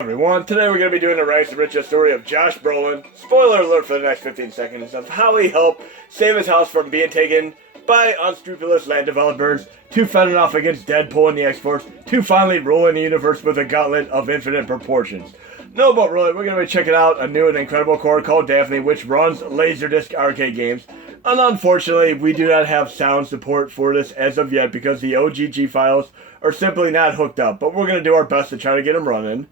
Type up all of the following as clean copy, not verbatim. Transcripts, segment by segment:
Everyone, today we're going to be doing a Rags to Riches story of Josh Brolin. Spoiler alert for the next 15 seconds of how he helped save his house from being taken by unscrupulous land developers, to fending off against Deadpool and the X-Force, to finally ruling the universe with a gauntlet of infinite proportions. No, but really, we're going to be checking out a new and incredible core called Daphne, which runs Laserdisc arcade games. And unfortunately, we do not have sound support for this as of yet because the OGG files are simply not hooked up. But we're going to do our best to try to get them running.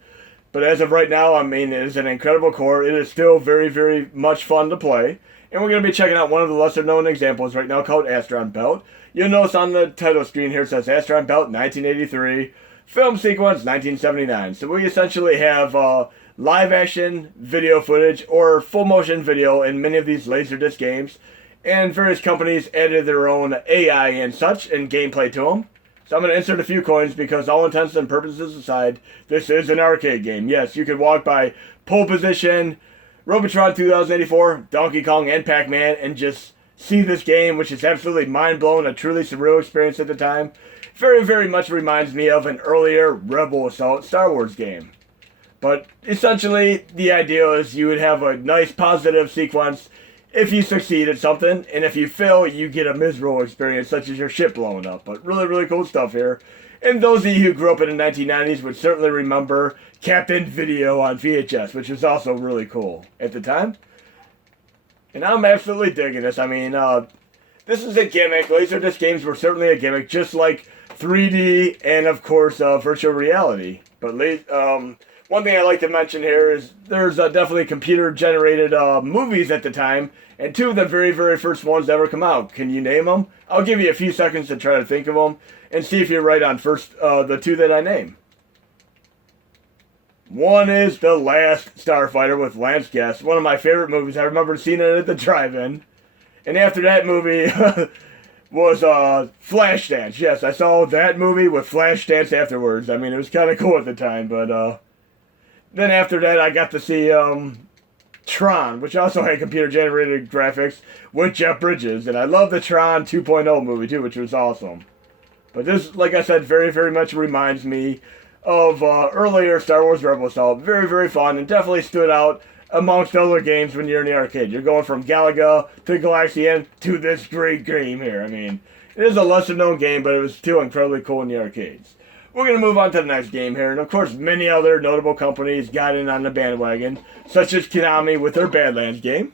But as of right now, I mean, it is an incredible core. It is still very, very much fun to play. And we're going to be checking out one of the lesser-known examples right now called Astron Belt. You'll notice on the title screen here it says Astron Belt 1983, film sequence 1979. So we essentially have live-action video footage or full-motion video in many of these Laserdisc games. And various companies added their own AI and such and gameplay to them. So I'm going to insert a few coins because all intents and purposes aside, this is an arcade game. Yes, you could walk by Pole Position, Robotron 2084, Donkey Kong, and Pac-Man and just see this game, which is absolutely mind-blowing, a truly surreal experience at the time. Very, very much reminds me of an earlier Rebel Assault Star Wars game. But essentially, the idea is you would have a nice positive sequence if you succeed at something, and if you fail, you get a miserable experience, such as your ship blowing up. But really, really cool stuff here. And those of you who grew up in the 1990s would certainly remember Captain Video on VHS, which was also really cool at the time. And I'm absolutely digging this. I mean, this is a gimmick. Laserdisc games were certainly a gimmick, just like 3D and, of course, virtual reality. But one thing I like to mention here is there's definitely computer-generated movies at the time, and two of the very, very first ones that ever come out. Can you name them? I'll give you a few seconds to try to think of them, and see if you're right on first the two that I name. One is The Last Starfighter with Lance Guest, one of my favorite movies. I remember seeing it at the drive-in. And after that movie was Flashdance. Yes, I saw that movie with Flashdance afterwards. I mean, it was kind of cool at the time, but then after that, I got to see Tron, which also had computer-generated graphics with Jeff Bridges. And I love the Tron 2.0 movie, too, which was awesome. But this, like I said, very, very much reminds me of earlier Star Wars Rebel Assault. Very, very fun, and definitely stood out amongst other games when you're in the arcade. You're going from Galaga to Galaxian to this great game here. I mean, it is a lesser-known game, but it was still incredibly cool in the arcades. We're going to move on to the next game here, and of course many other notable companies got in on the bandwagon, such as Konami with their Badlands game.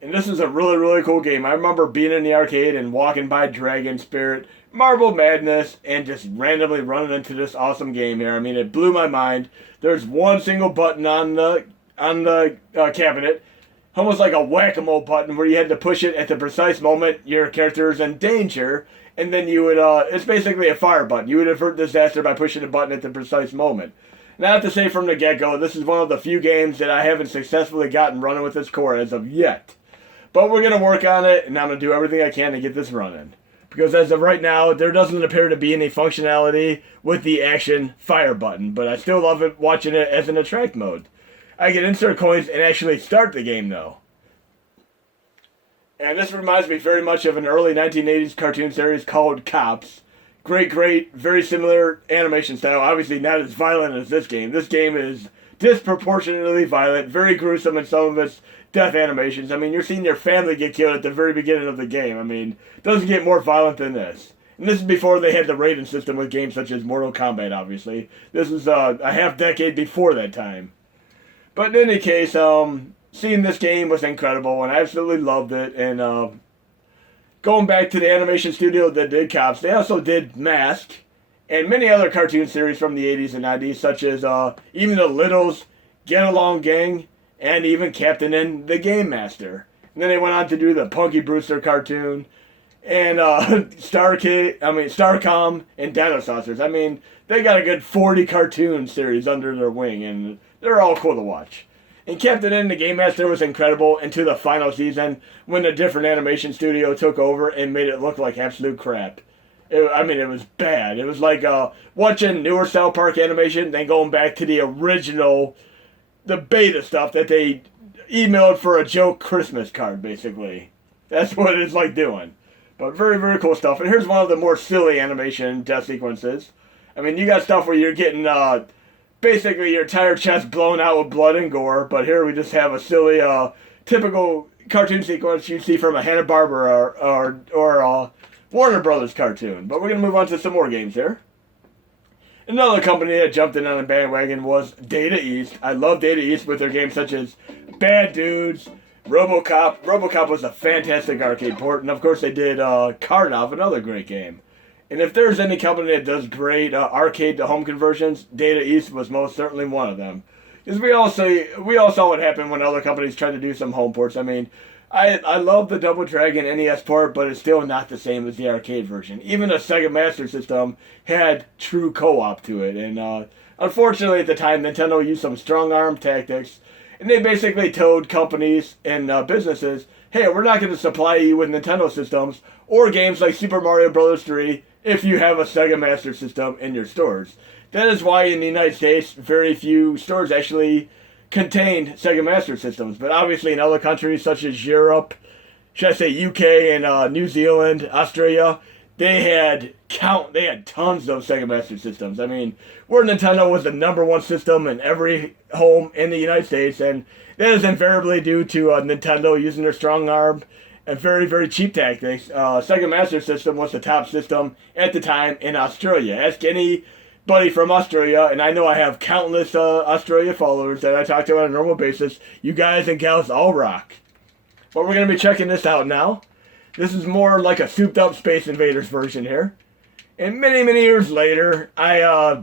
And this is a really, really cool game. I remember being in the arcade and walking by Dragon Spirit, Marble Madness, and just randomly running into this awesome game here. I mean, it blew my mind. There's one single button on the cabinet, almost like a whack-a-mole button where you had to push it at the precise moment your character is in danger. And then you would, it's basically a fire button. You would avert disaster by pushing the button at the precise moment. And I have to say from the get-go, this is one of the few games that I haven't successfully gotten running with this core as of yet. But we're going to work on it, and I'm going to do everything I can to get this running. Because as of right now, there doesn't appear to be any functionality with the action fire button. But I still love it watching it as an attract mode. I can insert coins and actually start the game, though. And this reminds me very much of an early 1980s cartoon series called Cops. Great, very similar animation style. Obviously not as violent as this game. This game is disproportionately violent, very gruesome in some of its death animations. I mean, you're seeing your family get killed at the very beginning of the game. I mean, it doesn't get more violent than this. And this is before they had the rating system with games such as Mortal Kombat, obviously. This is a half decade before that time. But in any case, seeing this game was incredible, and I absolutely loved it. And going back to the animation studio that did Cops, they also did Mask and many other cartoon series from the 80s and 90s, such as even The Littles, Get Along Gang, and even Captain and the Game Master. And then they went on to do the Punky Brewster cartoon, and Starcom, and Dino Saucers. I mean, they got a good 40 cartoon series under their wing, and they're all cool to watch. And Captain and the Game Master was incredible until the final season when a different animation studio took over and made it look like absolute crap. It was bad. It was like watching newer South Park animation, then going back to the original, the beta stuff that they emailed for a joke Christmas card, basically. That's what it's like doing. But very, very cool stuff. And here's one of the more silly animation death sequences. I mean, you got stuff where you're getting basically your entire chest blown out with blood and gore. But here we just have a silly, typical cartoon sequence you'd see from a Hanna-Barbera or a Warner Brothers cartoon. But we're going to move on to some more games here. Another company that jumped in on the bandwagon was Data East. I love Data East with their games such as Bad Dudes, RoboCop. RoboCop was a fantastic arcade port, and of course they did Karnov, another great game. And if there's any company that does great arcade to home conversions, Data East was most certainly one of them. Because we all saw what happened when other companies tried to do some home ports. I mean, I love the Double Dragon NES port, but it's still not the same as the arcade version. Even the Sega Master System had true co-op to it, and unfortunately at the time Nintendo used some strong arm tactics, and they basically told companies and businesses, hey, we're not going to supply you with Nintendo systems or games like Super Mario Bros. 3 if you have a Sega Master System in your stores. That is why in the United States very few stores actually contained Sega Master Systems, but obviously in other countries such as Europe, should I say UK and New Zealand, Australia, they had tons of Sega Master Systems. I mean, where Nintendo was the #1 system in every home in the United States, and that is invariably due to Nintendo using their strong arm and very, very cheap tactics. Sega Master System was the top system at the time in Australia. Ask anybody from Australia, and I know I have countless Australia followers that I talk to on a normal basis. You guys and gals all rock. But we're going to be checking this out now. This is more like a souped up Space Invaders version here. And many, many years later, I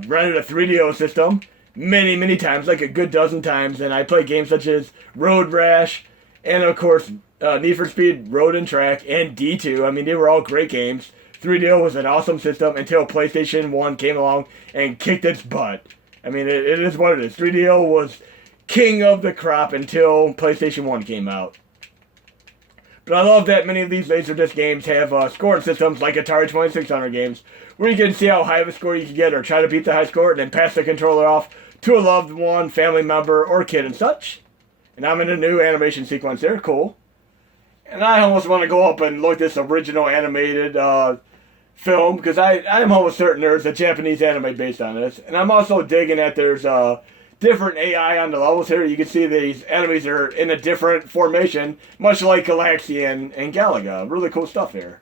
rented a 3DO system many, many times, like a good dozen times, and I played games such as Road Rash, and of course, Need for Speed Road and Track, and D2. I mean, they were all great games. 3DO was an awesome system until PlayStation 1 came along and kicked its butt. I mean, it is what it is. 3DO was king of the crop until PlayStation 1 came out. But I love that many of these Laserdisc games have scoring systems like Atari 2600 games, where you can see how high of a score you can get or try to beat the high score and then pass the controller off to a loved one, family member, or kid and such. And I'm in a new animation sequence there. Cool. And I almost want to go up and look at this original animated film, because I'm almost certain there's a Japanese anime based on this. And I'm also digging that there's different AI on the levels here. You can see these enemies are in a different formation, much like Galaxy and Galaga. Really cool stuff here.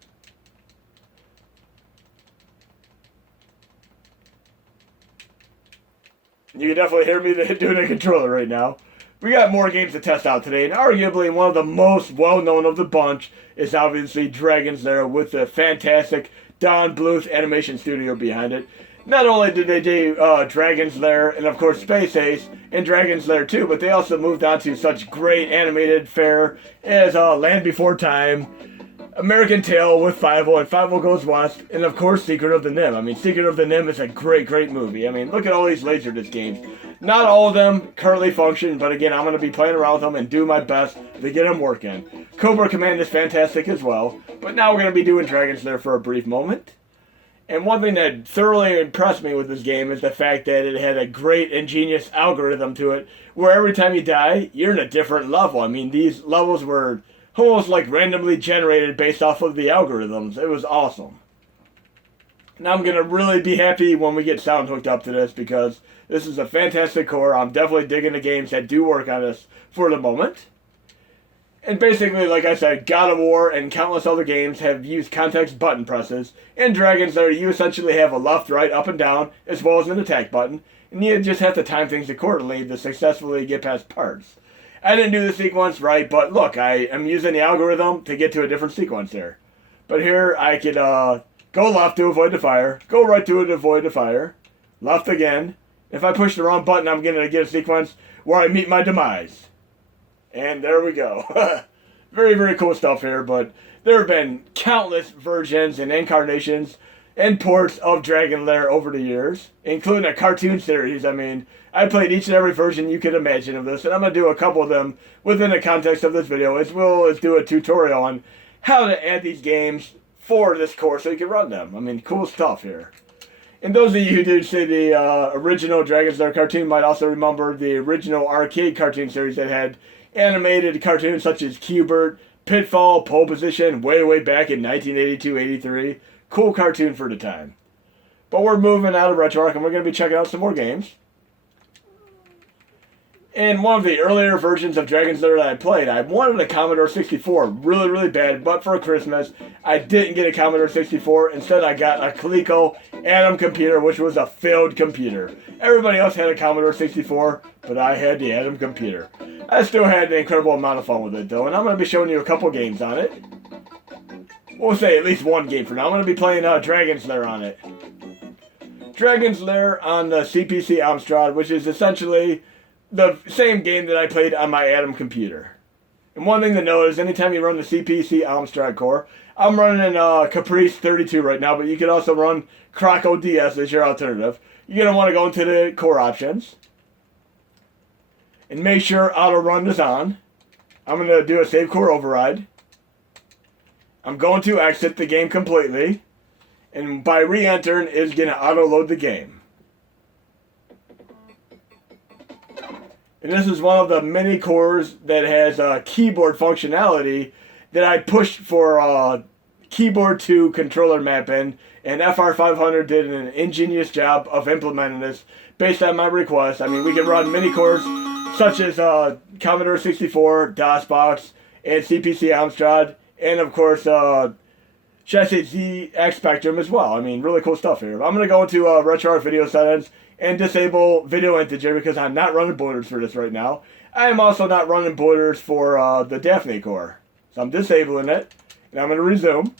You can definitely hear me doing the controller right now. We got more games to test out today, and arguably one of the most well-known of the bunch is obviously Dragon's Lair with the fantastic Don Bluth animation studio behind it. Not only did they do Dragon's Lair and of course Space Ace and Dragon's Lair 2, but they also moved on to such great animated fare as Land Before Time, American Tail with Fievel and Fievel Goes West, and of course Secret of the Nim. I mean, Secret of the Nim is a great, great movie. I mean, look at all these Laserdisc games. Not all of them currently function, but again, I'm going to be playing around with them and do my best to get them working. Cobra Command is fantastic as well, but now we're going to be doing Dragon's Lair for a brief moment. And one thing that thoroughly impressed me with this game is the fact that it had a great, ingenious algorithm to it, where every time you die, you're in a different level. I mean, these levels were almost like randomly generated based off of the algorithms. It was awesome. Now I'm going to really be happy when we get sound hooked up to this, because this is a fantastic core. I'm definitely digging the games that do work on this for the moment. And basically, like I said, God of War and countless other games have used context button presses. In Dragon's Lair, you essentially have a left, right, up, and down, as well as an attack button. And you just have to time things accordingly to successfully get past parts. I didn't do the sequence right, but look, I am using the algorithm to get to a different sequence here. But here, I could go left to avoid the fire, go right to avoid the fire, left again. If I push the wrong button, I'm going to get a sequence where I meet my demise. And there we go. Very, very cool stuff here, but there have been countless versions and incarnations and ports of Dragon Lair over the years, including a cartoon series. I mean, I played each and every version you could imagine of this, and I'm going to do a couple of them within the context of this video, as well as do a tutorial on how to add these games for this course so you can run them. I mean, cool stuff here. And those of you who did see the original Dragon's Lair cartoon might also remember the original arcade cartoon series that had animated cartoons such as Q*bert, Pitfall, Pole Position, way back in 1982-83. Cool cartoon for the time. But we're moving out of RetroArch and we're going to be checking out some more games. In one of the earlier versions of Dragon's Lair that I played, I wanted a Commodore 64 really, really bad, but for Christmas, I didn't get a Commodore 64. Instead, I got a Coleco Atom computer, which was a failed computer. Everybody else had a Commodore 64, but I had the Atom computer. I still had an incredible amount of fun with it, though, and I'm going to be showing you a couple games on it. We'll say at least one game for now. I'm going to be playing Dragon's Lair on it. Dragon's Lair on the CPC Amstrad, which is essentially the same game that I played on my Atom computer. And one thing to note is anytime you run the CPC Amstrad core, I'm running Caprice 32 right now, but you can also run Croco DS as your alternative. You're going to want to go into the core options and make sure auto run is on. I'm going to do a save core override. I'm going to exit the game completely, and by re-entering is going to auto load the game. And this is one of the mini cores that has keyboard functionality that I pushed for keyboard to controller mapping, and FR500 did an ingenious job of implementing this based on my request. I mean, we can run mini cores such as Commodore 64, DOSBox, and CPC Amstrad, and of course Chassis ZX Spectrum as well. I mean, really cool stuff here. I'm going to go into RetroArch video settings and disable video integer because I'm not running borders for this right now. I am also not running borders for the Daphne core. So I'm disabling it, and I'm going to resume.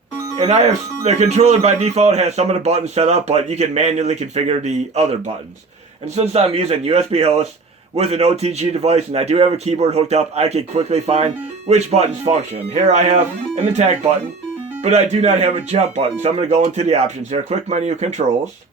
And I have the controller by default has some of the buttons set up, but you can manually configure the other buttons. And since I'm using USB host with an OTG device and I do have a keyboard hooked up, I can quickly find which buttons function. Here I have an attack button, but I do not have a jump button. So I'm going to go into the options here, quick menu controls.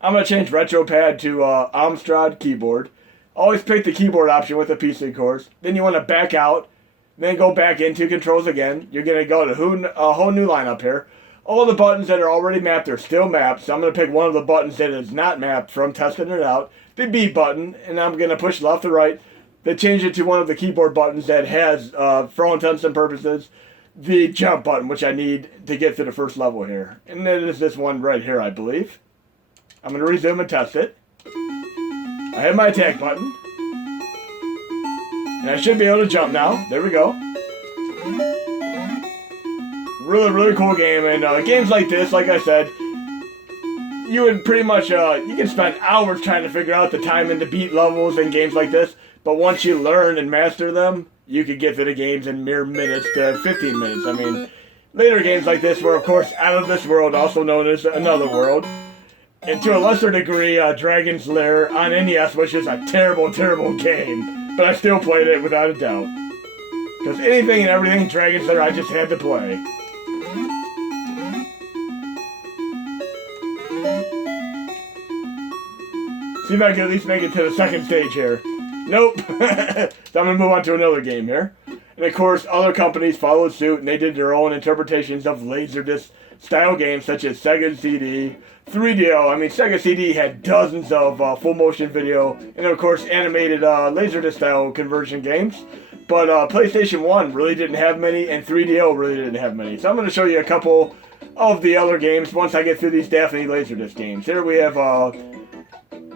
I'm going to change RetroPad to Amstrad keyboard. Always pick the keyboard option with the PC cores. Then you want to back out, then go back into controls again. You're going to go to a whole new lineup here. All the buttons that are already mapped are still mapped, so I'm going to pick one of the buttons that is not mapped from testing it out, the B button, and I'm going to push left to right, then change it to one of the keyboard buttons that has, for all intents and purposes, the jump button, which I need to get to the first level here. And it is this one right here, I believe. I'm going to resume and test it. I have my attack button. And I should be able to jump now. There we go. Really, really cool game. And games like this, like I said, you would pretty much, you can spend hours trying to figure out the timing to beat levels in games like this. But once you learn and master them, you could get to the games in mere minutes to 15 minutes. I mean, later games like this were, of course, Out of This World, also known as Another World. And to a lesser degree, Dragon's Lair on NES, which is a terrible, terrible game. But I still played it without a doubt. Because anything and everything Dragon's Lair I just had to play. See if I can at least make it to the second stage here. Nope. So I'm going to move on to another game here. And of course, other companies followed suit and they did their own interpretations of Laserdisc style games such as Sega CD, 3DO. I mean, Sega CD had dozens of full motion video and of course animated Laserdisc style conversion games. But PlayStation 1 really didn't have many and 3DO really didn't have many. So I'm going to show you a couple of the other games once I get through these Daphne Laserdisc games. Here we have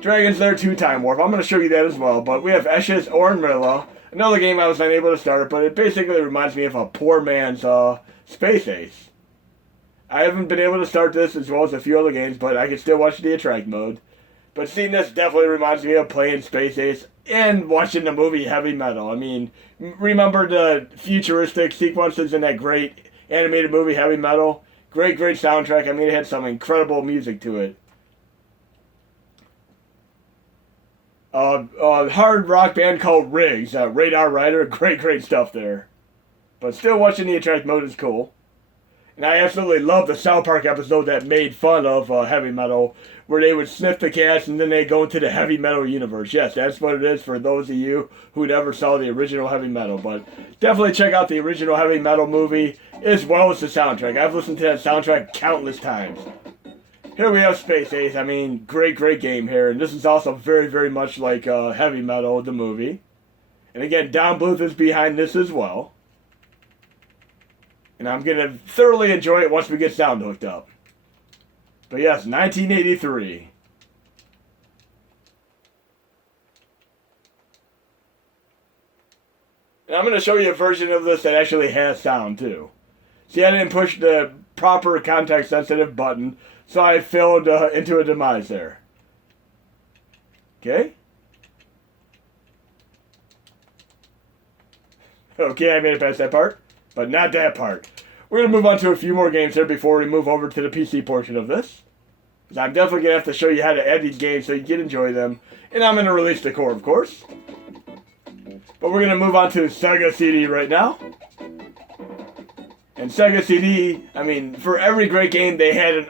Dragon's Lair 2 Time Warp. I'm going to show you that as well. But we have Esches Ornmilla, another game I was unable to start, but it basically reminds me of a poor man's Space Ace. I haven't been able to start this as well as a few other games, but I can still watch the attract mode. But seeing this definitely reminds me of playing Space Ace and watching the movie Heavy Metal. I mean, remember the futuristic sequences in that great animated movie Heavy Metal? Great, great soundtrack. I mean, it had some incredible music to it. Hard rock band called Riggs, Radar Rider, great, great stuff there. But still watching the attract mode is cool. And I absolutely love the South Park episode that made fun of heavy metal, where they would sniff the cats and then they go into the heavy metal universe. Yes, that's what it is for those of you who never saw the original heavy metal. But definitely check out the original heavy metal movie as well as the soundtrack. I've listened to that soundtrack countless times. Here we have Space Ace. I mean, great, great game here. And this is also very, very much like Heavy Metal, the movie. And again, Don Bluth is behind this as well. And I'm going to thoroughly enjoy it once we get sound hooked up. But yes, 1983. And I'm going to show you a version of this that actually has sound too. See, I didn't push the proper context-sensitive button, so I failed into a demise there. Okay? Okay, I made it past that part, but not that part. We're going to move on to a few more games here before we move over to the PC portion of this. I'm definitely going to have to show you how to add these games so you can enjoy them. And I'm going to release the core, of course. But we're going to move on to Sega CD right now. And Sega CD, I mean, for every great game, they had an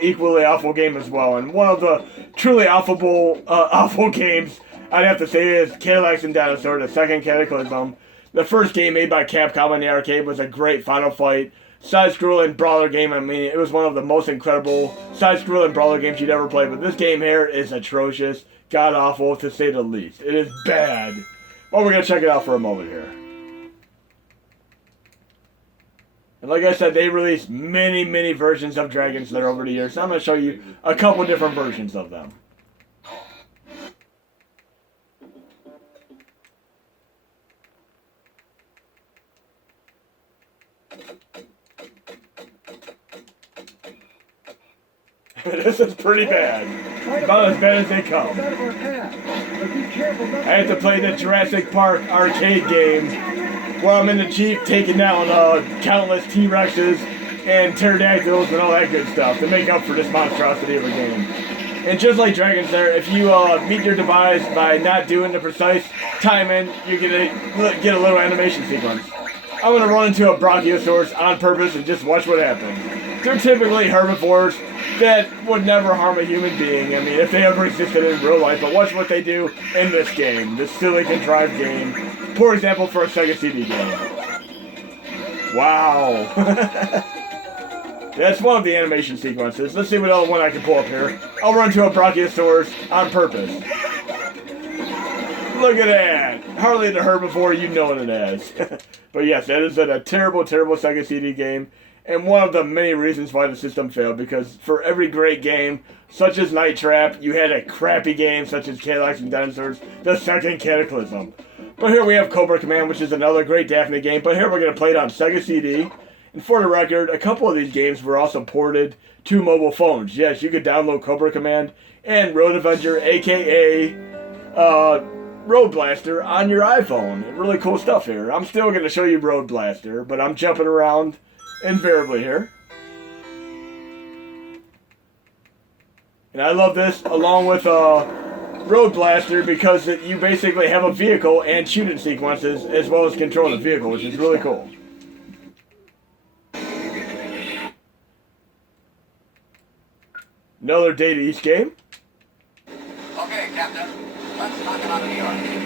equally awful game as well. And one of the truly awful games, I'd have to say, is Cadillacs and Dinosaur, the second Cataclysm. The first game made by Capcom in the arcade was a great Final Fight, side-scrolling brawler game. I mean, it was one of the most incredible side-scrolling brawler games you'd ever play. But this game here is atrocious, god-awful, to say the least. It is bad. Well, we're going to check it out for a moment here. And like I said, they released many, many versions of Dragon's Lair over the years. So I'm going to show you a couple different versions of them. This is pretty bad. About as bad as they come. I had to play the Jurassic Park arcade game where I'm in the Jeep taking down countless T-Rexes and pterodactyls and all that good stuff to make up for this monstrosity of a game. And just like Dragon's Lair, if you meet your demise by not doing the precise timing, you're going to get a little animation sequence. I'm going to run into a Brachiosaurus on purpose and just watch what happens. They're typically herbivores that would never harm a human being. I mean, if they ever existed in real life, but watch what they do in this game, this silly contrived game. Poor example for a Sega CD game. Wow. That's one of the animation sequences. Let's see what other one I can pull up here. I'll run to a Brachiosaurus on purpose. Look at that. Hardly the herbivore you know it as. But yes, that is a terrible, terrible Sega CD game. And one of the many reasons why the system failed, because for every great game, such as Night Trap, you had a crappy game such as Cadillacs and Dinosaurs, the second Cataclysm. But here we have Cobra Command, which is another great Daphne game, but here we're going to play it on Sega CD. And for the record, a couple of these games were also ported to mobile phones. Yes, you could download Cobra Command and Road Avenger, aka Road Blaster, on your iPhone. Really cool stuff here. I'm still going to show you Road Blaster, but I'm jumping around invariably here. And I love this along with Road Blaster because you basically have a vehicle and shooting sequences as well as controlling the vehicle, which is really cool. Another Data East game. Okay, Captain. Let's knock it on New York.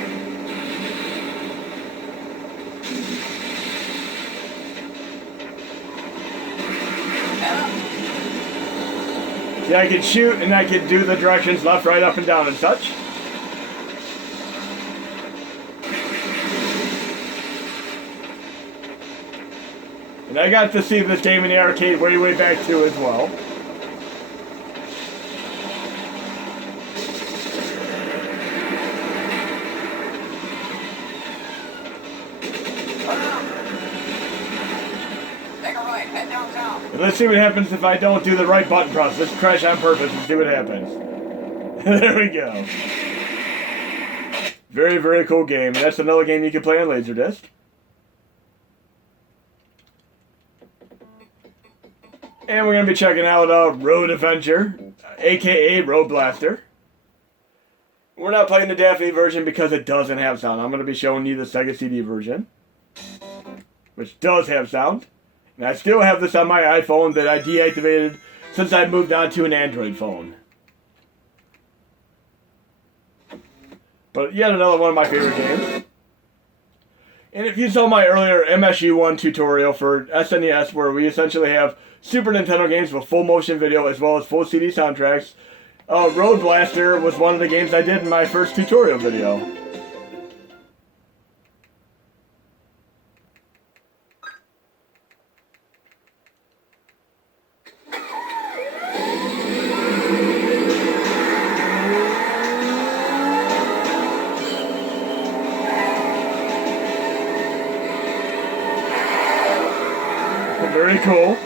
See, I can shoot and I can do the directions left, right, up, and down and such. And I got to see this game in the arcade way, way back too as well. And let's see what happens if I don't do the right button press. Let's crash on purpose and see what happens. There we go. Very, very cool game. And that's another game you can play on Laserdisc. And we're going to be checking out Road Avenger, aka Road Blaster. We're not playing the Daphne version because it doesn't have sound. I'm going to be showing you the Sega CD version, which does have sound. And I still have this on my iPhone that I deactivated since I moved on to an Android phone. But yet another one of my favorite games. And if you saw my earlier MSU1 tutorial for SNES, where we essentially have Super Nintendo games with full motion video as well as full CD soundtracks, Road Blaster was one of the games I did in my first tutorial video. Very cool.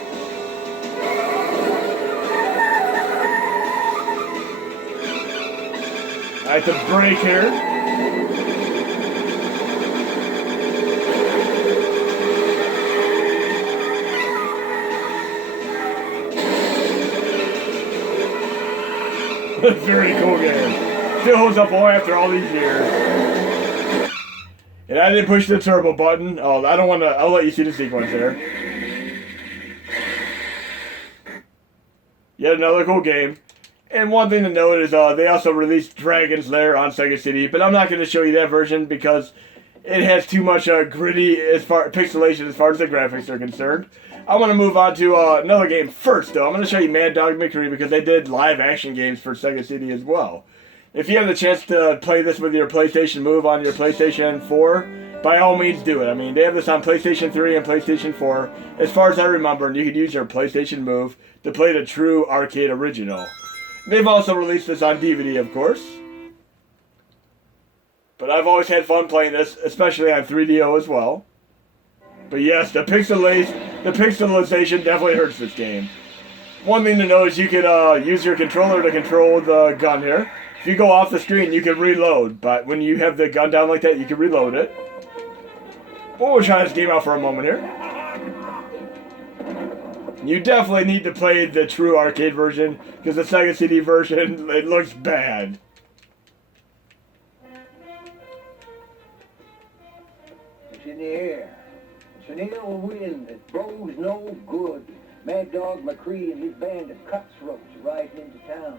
I have to brake here. Very cool game. Still holds up all after all these years. And I didn't push the turbo button. Oh, I don't want to. I'll let you see the sequence there. Yet another cool game. And one thing to note is they also released Dragon's Lair on Sega CD, but I'm not going to show you that version because it has too much gritty pixelation as far as the graphics are concerned. I want to move on to another game first, though. I'm going to show you Mad Dog McCree because they did live action games for Sega CD as well. If you have the chance to play this with your PlayStation Move on your PlayStation 4, by all means do it. I mean, they have this on PlayStation 3 and PlayStation 4. As far as I remember, and you could use your PlayStation Move to play the true arcade original. They've also released this on DVD, of course. But I've always had fun playing this, especially on 3DO as well. But yes, the pixelization definitely hurts this game. One thing to know is you could use your controller to control the gun here. If you go off the screen, you can reload. But when you have the gun down like that, you can reload it. But we'll try this game out for a moment here. You definitely need to play the true arcade version, because the Sega CD version, it looks bad. It's in the air. It's an ill wind that blows no good. Mad Dog McCree and his band of cutthroats riding into town.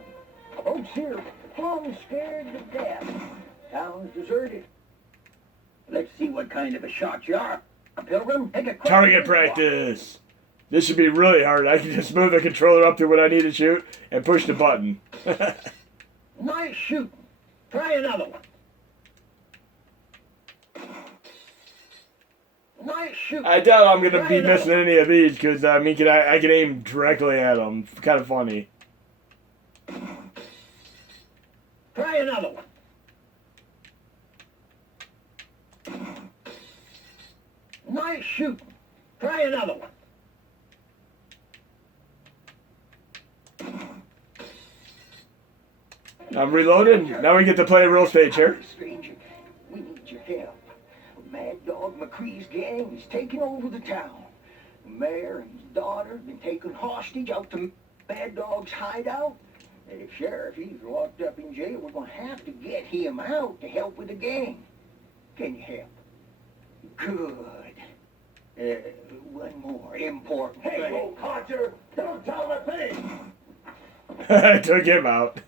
Folks here plumb scared to death. Town's deserted. Let's see what kind of a shot you are. Pilgrim, take a target practice. This should be really hard. I can just move the controller up to what I need to shoot and push the button. Nice shooting. Try another one. Nice shooting. I doubt I'm going to be missing any of these because, I mean, I can aim directly at them. Kind of funny. Try another one. Nice shooting. Try another one. I'm reloading. Now we get to play a real stage here. Stranger, we need your help. Mad Dog McCree's gang is taking over the town. The mayor and his daughter have been taken hostage out to Mad Dog's hideout. And if Sheriff, he's locked up in jail, we're going to have to get him out to help with the gang. Can you help? Good. One more important thing. Hey, old codger, don't tell the thing. I took him out.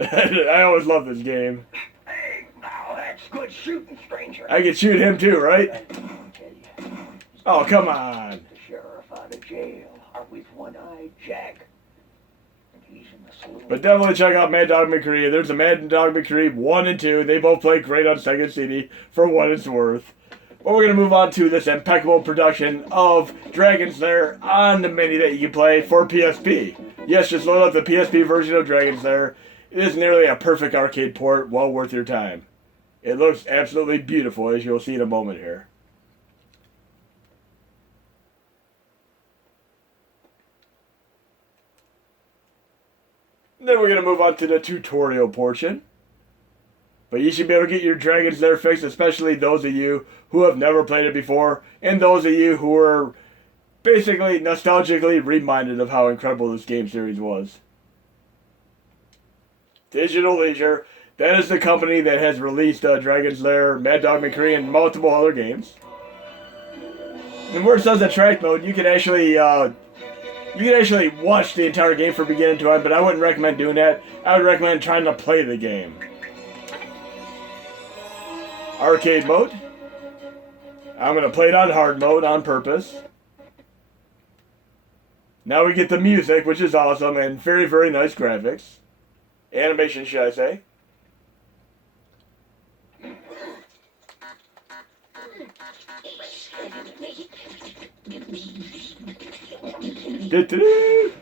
I always love this game. Hey, now that's good shooting, stranger. I can shoot him too, right? Oh, come on. The sheriff out of jail, or with one-eyed Jack. And he's in the saloon. But definitely check out Mad Dog McCree. There's a Mad Dog McCree 1 and 2. They both play great on Sega CD for what it's worth. But we're going to move on to this impeccable production of Dragon's Lair on the mini that you can play for PSP. Yes, just load up the PSP version of Dragon's Lair. It is nearly a perfect arcade port, well worth your time. It looks absolutely beautiful, as you'll see in a moment here. Then we're going to move on to the tutorial portion. But you should be able to get your Dragon's Lair fixed, especially those of you who have never played it before, and those of you who are basically nostalgically reminded of how incredible this game series was. Digital Leisure, that is the company that has released Dragon's Lair, Mad Dog McCree, and multiple other games. And where it says attract mode, you can actually watch the entire game from beginning to end, but I wouldn't recommend doing that. I would recommend trying to play the game. Arcade mode. I'm going to play it on hard mode on purpose. Now we get the music, which is awesome, and very, very nice graphics. Animation, should I say. Do-do-do.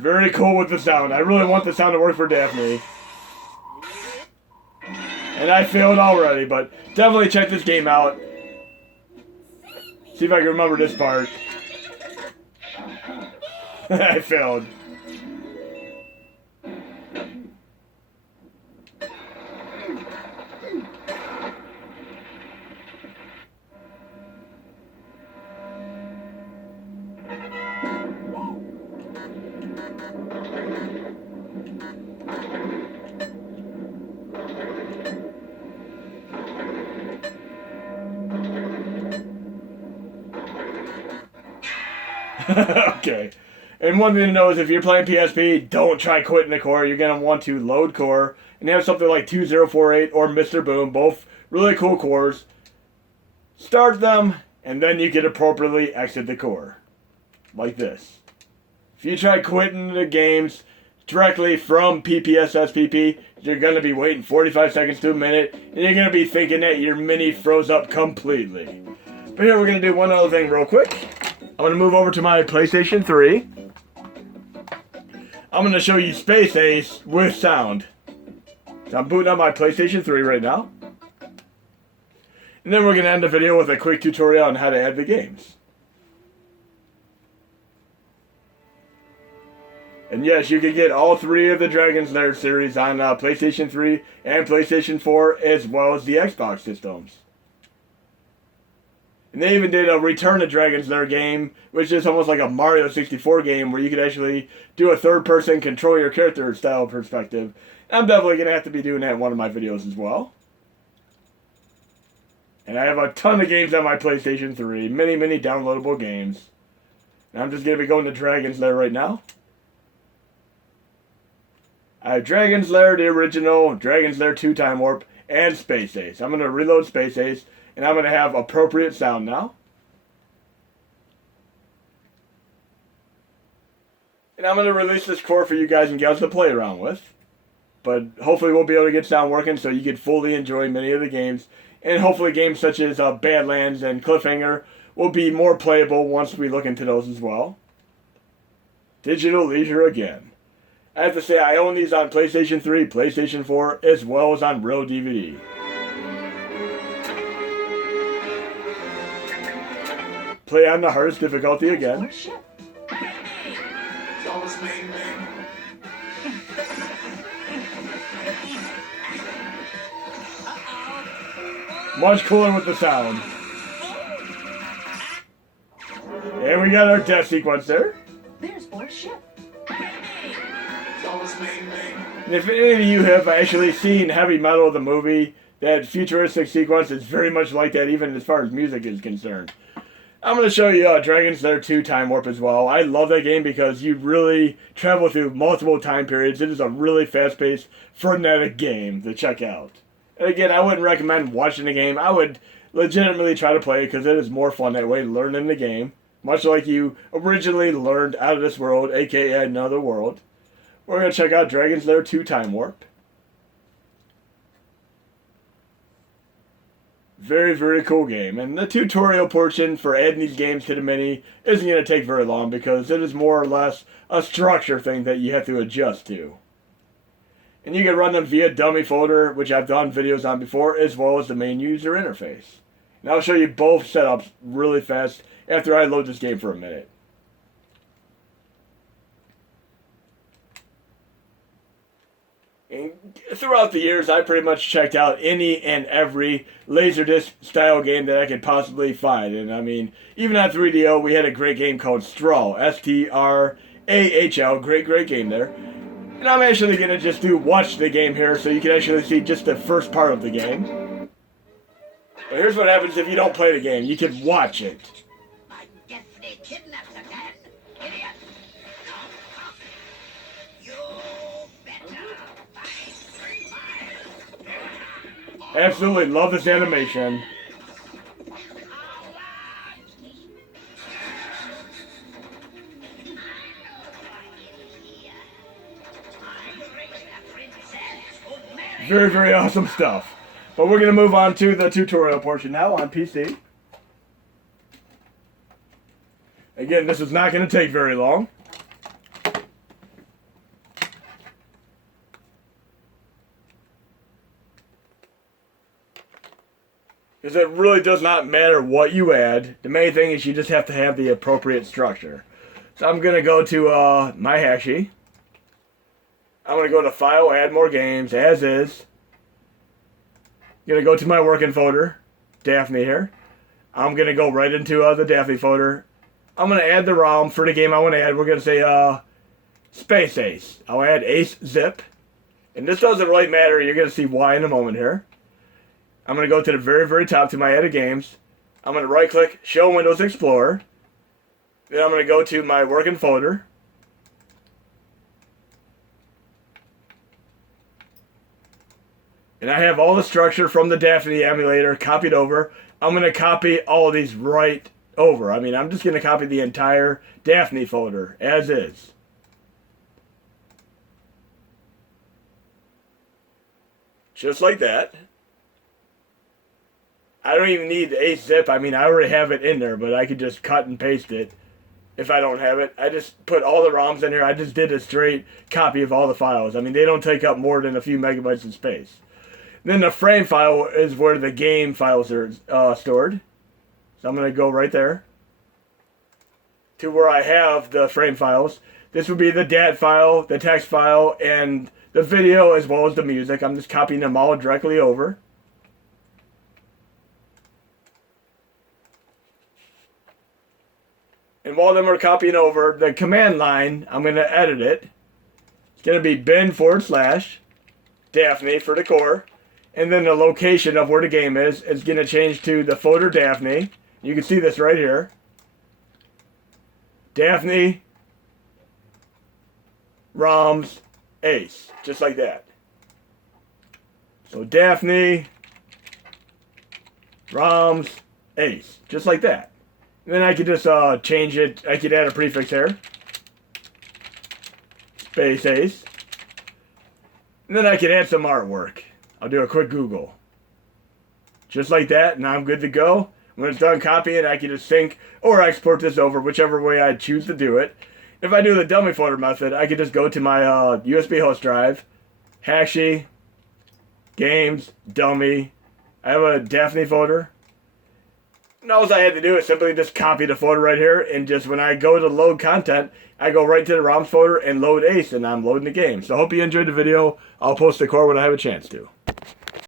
Very cool with the sound. I really want the sound to work for Daphne. And I failed already, but definitely check this game out. See if I can remember this part. I failed. Okay. And one thing to know is if you're playing PSP, don't try quitting the core. You're going to want to load core and have something like 2048 or Mr. Boom, both really cool cores. Start them, and then you can appropriately exit the core. Like this. If you try quitting the games directly from PPSSPP, you're going to be waiting 45 seconds to a minute, and you're going to be thinking that your mini froze up completely. But here we're going to do one other thing real quick. I'm going to move over to my PlayStation 3. I'm going to show you Space Ace with sound. So I'm booting up my PlayStation 3 right now. And then we're going to end the video with a quick tutorial on how to add the games. And yes, you can get all three of the Dragon's Lair series on PlayStation 3 and PlayStation 4, as well as the Xbox systems. And they even did a Return to Dragon's Lair game, which is almost like a Mario 64 game where you could actually do a third-person control your character style perspective. I'm definitely going to have to be doing that in one of my videos as well. And I have a ton of games on my PlayStation 3, many downloadable games. And I'm just going to be going to Dragon's Lair right now. I have Dragon's Lair, the original, Dragon's Lair 2 Time Warp, and Space Ace. I'm going to reload Space Ace. And I'm going to have appropriate sound now. And I'm going to release this core for you guys and gals to play around with. But hopefully we'll be able to get sound working so you can fully enjoy many of the games. And hopefully games such as Badlands and Cliffhanger will be more playable once we look into those as well. Digital Leisure again. I have to say I own these on PlayStation 3, PlayStation 4, as well as on real DVD. Play on the hardest difficulty again. Much cooler with the sound. And we got our death sequence there. There's more ship. And if any of you have actually seen Heavy Metal, the movie, that futuristic sequence is very much like that, even as far as music is concerned. I'm going to show you Dragon's Lair 2 Time Warp as well. I love that game because you really travel through multiple time periods. It is a really fast-paced, frenetic game to check out. And again, I wouldn't recommend watching the game. I would legitimately try to play it because it is more fun that way, learning the game. Much like you originally learned Out of This World, aka Another World. We're going to check out Dragon's Lair 2 Time Warp. Very cool game. And the tutorial portion for adding these games to the mini isn't going to take very long because it is more or less a structure thing that you have to adjust to. And you can run them via dummy folder, which I've done videos on before, as well as the main user interface. And I'll show you both setups really fast after I load this game for a minute. And throughout the years, I pretty much checked out any and every Laserdisc style game that I could possibly find. And I mean, even on 3DO, we had a great game called Strahl. S-T-R-A-H-L. Great game there. And I'm actually going to just watch the game here so you can actually see just the first part of the game. But here's what happens if you don't play the game. You can watch it. My Daphne kidnaps again, idiot. You better fight. Absolutely love this animation. Very awesome stuff. But we're going to move on to the tutorial portion now on PC. Again, this is not going to take very long. Because it really does not matter what you add. The main thing is you just have to have the appropriate structure. So I'm going to go to my Hashi. I'm going to go to File, Add More Games, As Is. I'm going to go to my working folder, Daphne here. I'm going to go right into the Daphne folder. I'm going to add the ROM for the game I want to add. We're going to say Space Ace. I'll add Ace Zip. And this doesn't really matter. You're going to see why in a moment here. I'm going to go to the very, very top to my added games. I'm going to right click, Show Windows Explorer. Then I'm going to go to my working folder. And I have all the structure from the Daphne emulator copied over. I'm going to copy all of these right over. I mean, I'm just going to copy the entire Daphne folder as is. Just like that. I don't even need the Ace Zip. I mean, I already have it in there, but I could just cut and paste it if I don't have it. I just put all the ROMs in here. I just did a straight copy of all the files. I mean, they don't take up more than a few megabytes of space. Then the frame file is where the game files are stored. So I'm going to go right there to where I have the frame files. This would be the DAT file, the text file, and the video as well as the music. I'm just copying them all directly over. And while them are copying over, the command line, I'm going to edit it. It's going to be bin/Daphne for the core. And then the location of where the game is going to change to the folder Daphne. You can see this right here. Daphne, ROMs, Ace. Just like that. So Daphne, ROMs, Ace. Just like that. And then I could just change it. I could add a prefix here. Space Ace. And then I could add some artwork. I'll do a quick Google. Just like that, and I'm good to go. When it's done copying, I can just sync or export this over, whichever way I choose to do it. If I do the dummy folder method, I can just go to my USB host drive, Hashi, Games, Dummy. I have a Daphne folder. And all I had to do is simply just copy the folder right here, and just when I go to load content, I go right to the ROMs folder and load Ace, and I'm loading the game. So I hope you enjoyed the video. I'll post the core when I have a chance to.